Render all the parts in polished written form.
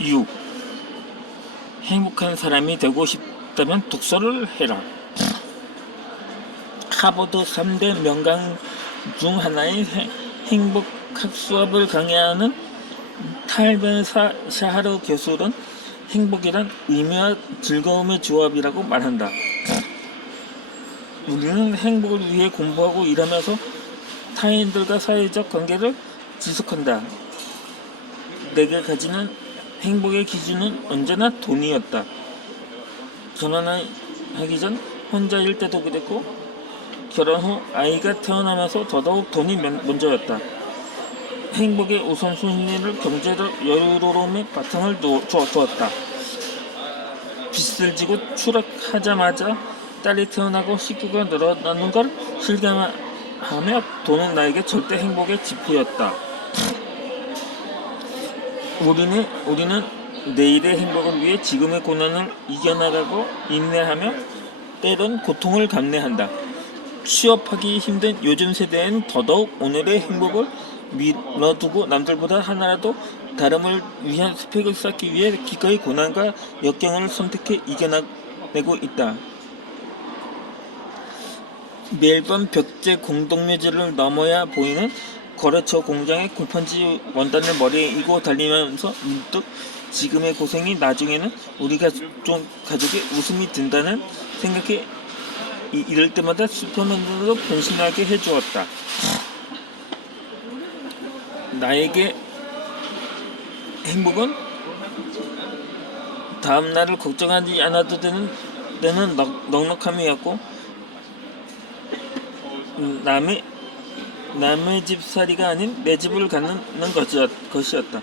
6. 행복한 사람이 되고 싶다면 독서를 해라. 하버드 3대 명강 중 하나의 행복학 수업을 강의하는 탈 샤하르 교수는 행복이란 의미와 즐거움의 조합이라고 말한다. 우리는 행복을 위해 공부하고 일하면서 타인들과 사회적 관계를 지속한다. 내가 가지는 행복의 기준은 언제나 돈이었다. 결혼하기 전 혼자일 때도 그랬고, 결혼 후 아이가 태어나면서 더더욱 돈이 먼저였다. 행복의 우선순위를 경제적 여유로움에 바탕을 두었다. 빚을 지고 추락하자마자 딸이 태어나고 식구가 늘어나는 걸 실감하며 돈은 나에게 절대 행복의 지표였다. 우리는 내일의 행복을 위해 지금의 고난을 이겨나가고 인내하며 때론 고통을 감내한다. 취업하기 힘든 요즘 세대엔 더더욱 오늘의 행복을 밀어두고 남들보다 하나라도 다름을 위한 스펙을 쌓기 위해 기꺼이 고난과 역경을 선택해 이겨내고 있다. 매일 밤 벽제 공동묘지를 넘어야 보이는 거래처 공장의 골판지 원단을 머리에 이고 달리면서 문득 지금의 고생이 나중에는 우리 가족의 웃음이 든다는 생각에 이럴 때마다 슈퍼맨으로 변신하게 해주었다. 나에게 행복은 다음날을 걱정하지 않아도 되는 넉넉함이었고, 남의 집살이가 아닌 내 집을 갖는 것이었다.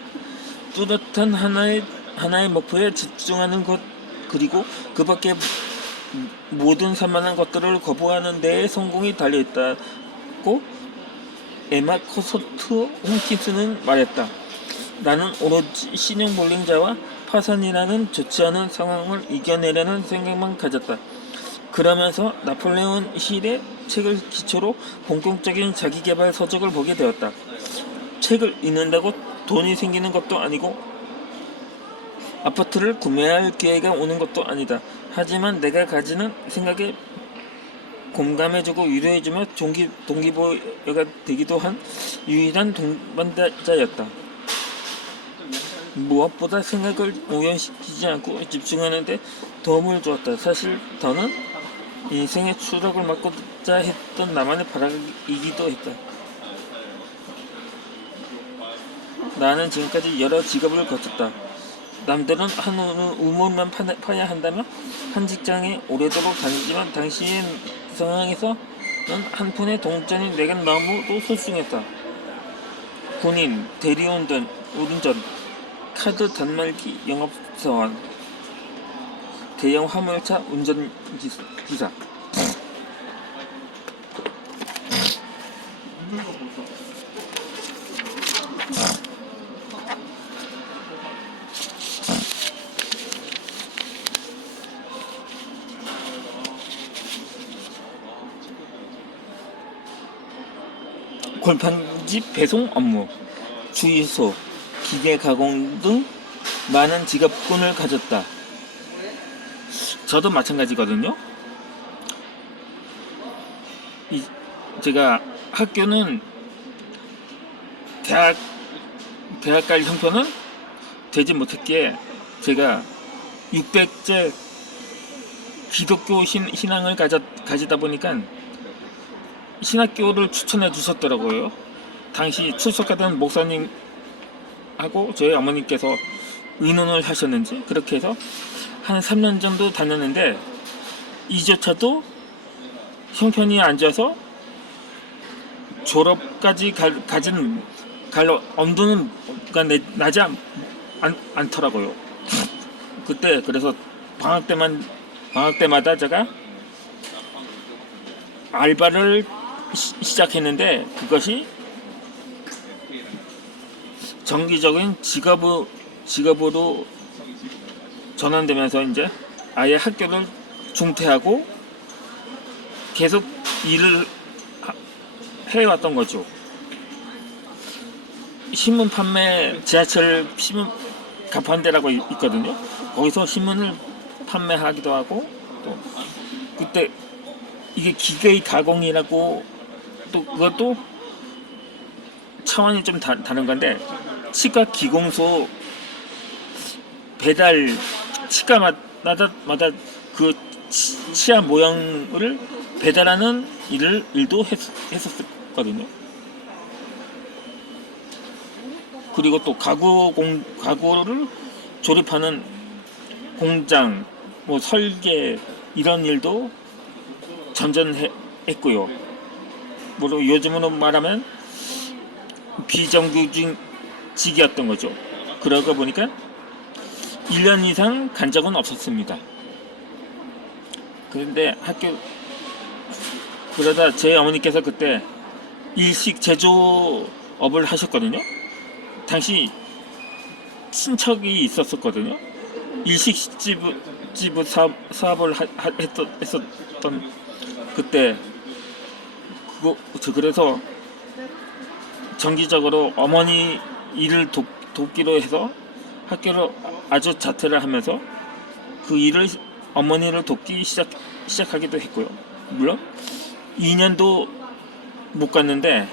뚜렷한 하나의 목표에 집중하는 것, 그리고 그 밖에 모든 산만한 것들을 거부하는 데에 성공이 달려있다고 에마 코소트 홈킨스는 말했다. 나는 오로지 신용불량자와 파산이라는 좋지 않은 상황을 이겨내려는 생각만 가졌다. 그러면서 나폴레옹 힐의 책을 기초로 본격적인 자기계발 서적을 보게 되었다. 책을 읽는다고 돈이 생기는 것도 아니고 아파트를 구매할 기회가 오는 것도 아니다. 하지만 내가 가지는 생각에 공감해주고 위로해주며 동기부여가 되기도 한 유일한 동반자였다. 무엇보다 생각을 오염시키지 않고 집중하는데 도움을 주었다. 사실 더는 인생의 추락을 막고자 했던 나만의 바람이기도 했다. 나는 지금까지 여러 직업을 거쳤다. 남들은 한 우물만 파야 한다며 한 직장에 오래도록 다니지만 당시의 상황에서는 한 푼의 동전이 내겐 너무도 소중했다. 군인, 대리운전, 카드 단말기 영업사원, 대형 화물차 운전기사. 골판지 배송 업무, 주유소, 기계 가공 등 많은 직업군을 가졌다. 저도 마찬가지거든요. 제가 학교는 대학 갈 형편은 되지 못했기에 제가 600제 기독교 신앙을 가지다 보니까 신학교를 추천해 주셨더라고요. 당시 출석하던 목사님하고 저희 어머니께서 의논을 하셨는지 그렇게 해서 한 3년 정도 다녔는데 이조차도 형편이 안 좋아서 졸업까지 갈 엄두는 나지 않더라고요. 그때 그래서 방학 때마다 제가 알바를 시작했는데 그것이 정기적인 직업으로 전환되면서 이제 아예 학교를 중퇴하고 계속 일을 해왔던 거죠. 신문 판매 지하철 신문 가판대라고 있거든요. 거기서 신문을 판매하기도 하고 또 그때 이게 기계의 가공이라고 또 그것도 차원이 좀 다른 건데 치과 기공소 배달 치과마다 그 치아 모형을 배달하는 일도 했었거든요. 그리고 또 가구를 조립하는 공장, 뭐 설계 이런 일도 전전했고요. 물론 요즘으로 말하면 비정규직이었던 거죠. 그러다 보니까 1년 이상 간 적은 없었습니다. 그런데 그러다 제 어머니께서 그때 일식 제조업을 하셨거든요. 당시 친척이 있었거든요. 일식집 사업을 했었던 그때 그래서 정기적으로 어머니 일을 돕기로 해서 학교로 아주 자퇴를 하면서 그 일을 어머니를 돕기 시작하기도 했고요. 물론 2년도 못 갔는데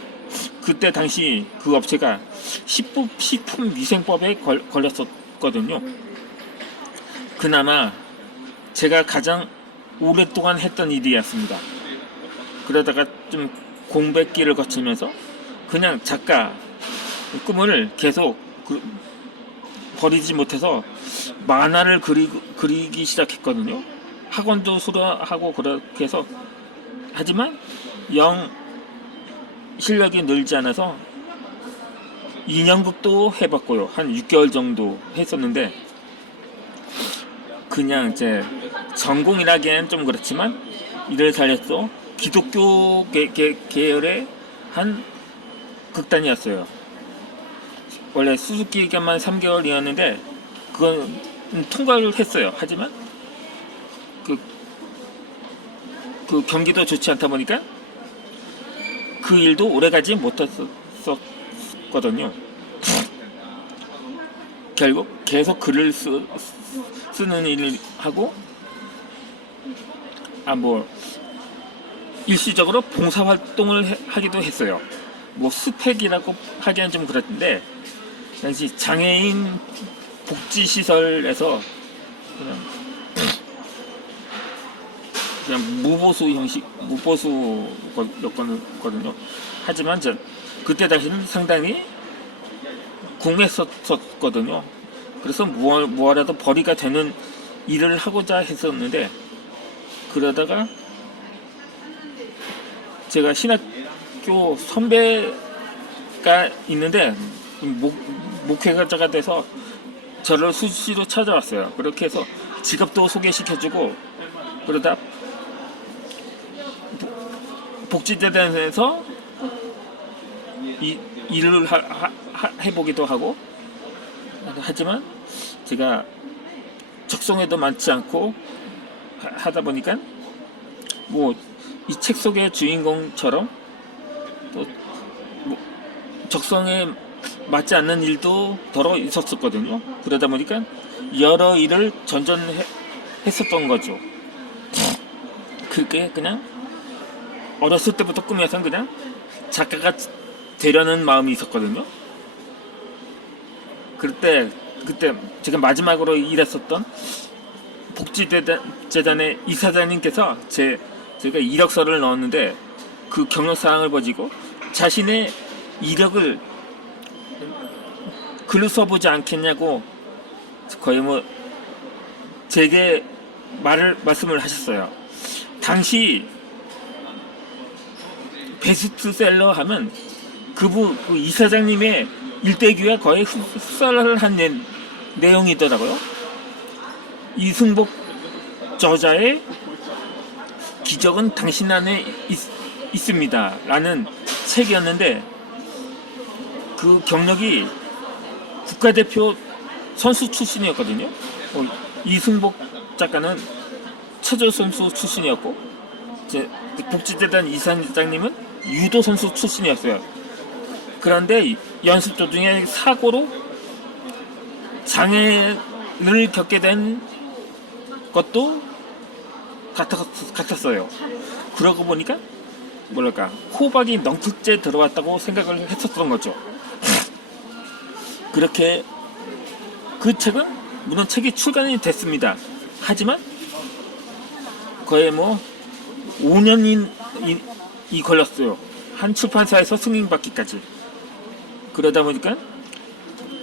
그때 당시 그 업체가 식품위생법에 걸렸었거든요. 그나마 제가 가장 오랫동안 했던 일이었습니다. 그러다가 좀 공백기를 거치면서 그냥 작가 꿈을 계속 버리지 못해서 만화를 그리기 시작했거든요. 학원도 수료하고 그렇게 해서 하지만 영 실력이 늘지 않아서 2년급도 해봤고요. 한 6개월 정도 했었는데 그냥 이제 전공이라기엔 좀 그렇지만 이를 살렸어 기독교 계열의 한 극단이었어요. 원래 수습 기간만 3개월이었는데 그건 통과를 했어요. 하지만 그 경기도 좋지 않다 보니까 그 일도 오래가지 못했었거든요. 결국 계속 글을 쓰는 일을 하고 일시적으로 봉사활동을 하기도 했어요. 뭐 스펙이라고 하기엔 좀 그렇던데 당시 장애인 복지시설에서 그냥 무보수였거든요. 하지만 그때 당시는 상당히 궁했었거든요. 그래서 무엇라도 벌이가 되는 일을 하고자 했었는데 그러다가 제가 신학교 선배가 있는데 목회자가 돼서 저를 수시로 찾아왔어요. 그렇게 해서 직업도 소개시켜주고 그러다 복지재단에서 일을 해보기도 하고 하지만 제가 적성에도 많지 않고 하다 보니까 뭐 이 책 속의 주인공처럼 또 뭐 적성에 맞지 않는 일도 더러 있었거든요. 그러다 보니까 여러 일을 전전했었던 거죠. 그게 그냥 어렸을 때부터 꿈이어서 그냥 작가가 되려는 마음이 있었거든요. 그때 제가 마지막으로 일했었던 복지재단의 이사장님께서 제가 이력서를 넣었는데 그 경력사항을 보시고 자신의 이력을 글을 써보지 않겠냐고 거의 제게 말씀을 하셨어요. 당시 베스트셀러 하면 그 이사장님의 일대기가 거의 흡사한 내용이더라고요. 이승복 저자의 기적은 당신 안에 있습니다 라는 책이었는데 그 경력이 국가대표 선수 출신이었거든요. 이승복 작가는 체조 선수 출신이었고 복지재단 이사장님은 유도 선수 출신이었어요. 그런데 연습 도중에 사고로 장애를 겪게 된 것도 같았어요. 그러고 보니까 뭐랄까 호박이 넝쿨째 들어왔다고 생각을 했었던 거죠. 그렇게 그 책은 물론 책이 출간이 됐습니다. 하지만 거의 뭐 5년이 걸렸어요. 한 출판사에서 승인받기까지. 그러다 보니까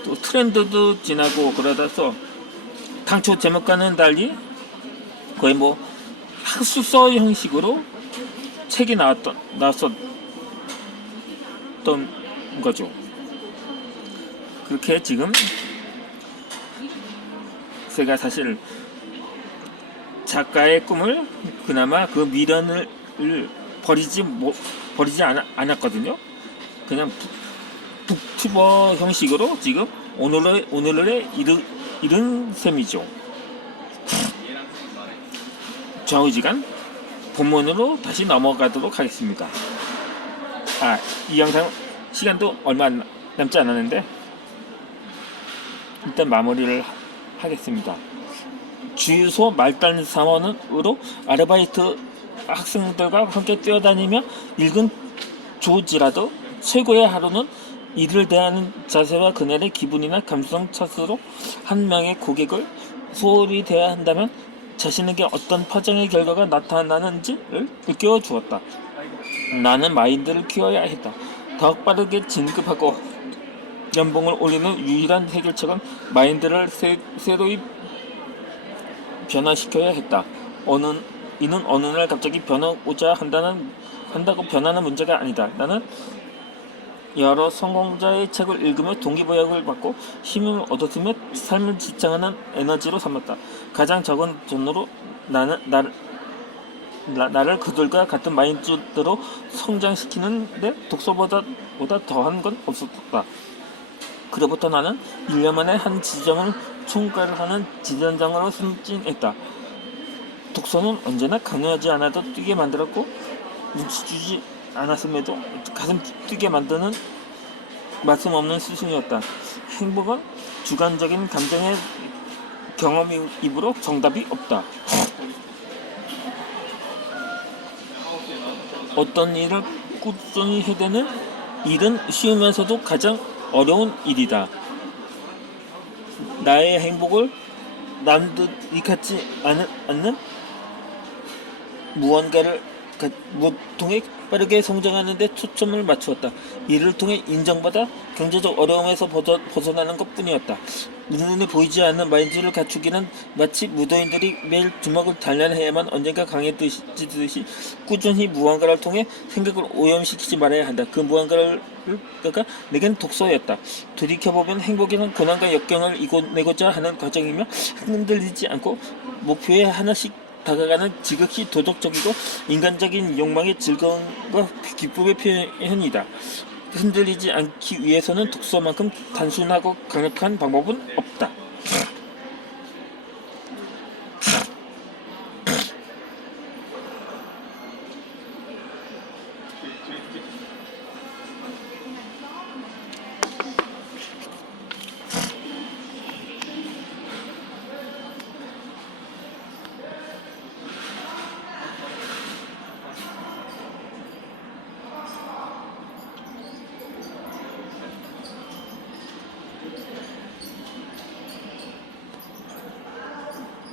또 트렌드도 지나고 그러다서 당초 제목과는 달리 거의 뭐 학술서 형식으로 책이 나왔었던 거죠. 그렇게 지금 제가 사실 작가의 꿈을 그나마 그 미련을 버리지 않았거든요. 그냥 북튜버 형식으로 지금 오늘에 이른 셈이죠. 좌우지간 본문으로 다시 넘어가도록 하겠습니다. 이 영상 시간도 얼마 남지 않았는데 일단 마무리를 하겠습니다. 주유소 말단 사원으로 아르바이트 학생들과 함께 뛰어다니며 읽은 조지라도 최고의 하루는 이를 대하는 자세와 그날의 기분이나 감성 탓으로 한 명의 고객을 소홀히 대해야 한다면 자신에게 어떤 파장의 결과가 나타나는지를 일깨워 주었다. 나는 마인드를 키워야 했다. 더욱 빠르게 진급하고 연봉을 올리는 유일한 해결책은 마인드를 새로이 변화시켜야 했다. 이는 어느 날 갑자기 변하고자 한다고 변하는 문제가 아니다. 나는 여러 성공자의 책을 읽으며 동기부여를 받고 힘을 얻었으며 삶을 지향하는 에너지로 삼았다. 가장 적은 돈으로 나를 그들과 같은 마인드로 성장시키는데 독서보다 더한 건 없었다. 그로부터 나는 1년 만에 한 지점을 총괄을 하는 지점장으로 승진했다. 독서는 언제나 강요하지 않아도 뛰게 만들었고 눈치 주지 않았음에도 가슴 뛰게 만드는 말씀 없는 스승이었다. 행복은 주관적인 감정의 경험이므로 정답이 없다. 어떤 일을 꾸준히 해대는 일은 쉬우면서도 가장 어려운 일이다. 나의 행복을 남들이 갖지 않는 무언가를 통해 빠르게 성장하는 데 초점을 맞추었다. 이를 통해 인정받아 경제적 어려움에서 벗어나는 것 뿐이었다. 눈에 보이지 않는 마인드를 갖추기는 마치 무도인들이 매일 주먹을 단련해야만 언젠가 강해지듯이 꾸준히 무언가를 통해 생각을 오염시키지 말아야 한다. 그 무언가가 내겐 독서였다. 돌이켜보면 행복이란 고난과 역경을 이겨내고자 하는 과정이며 흔들리지 않고 목표에 하나씩 다가가는 지극히 도덕적이고 인간적인 욕망의 즐거움과 기쁨의 표현이다. 흔들리지 않기 위해서는 독서만큼 단순하고 강력한 방법은 없다.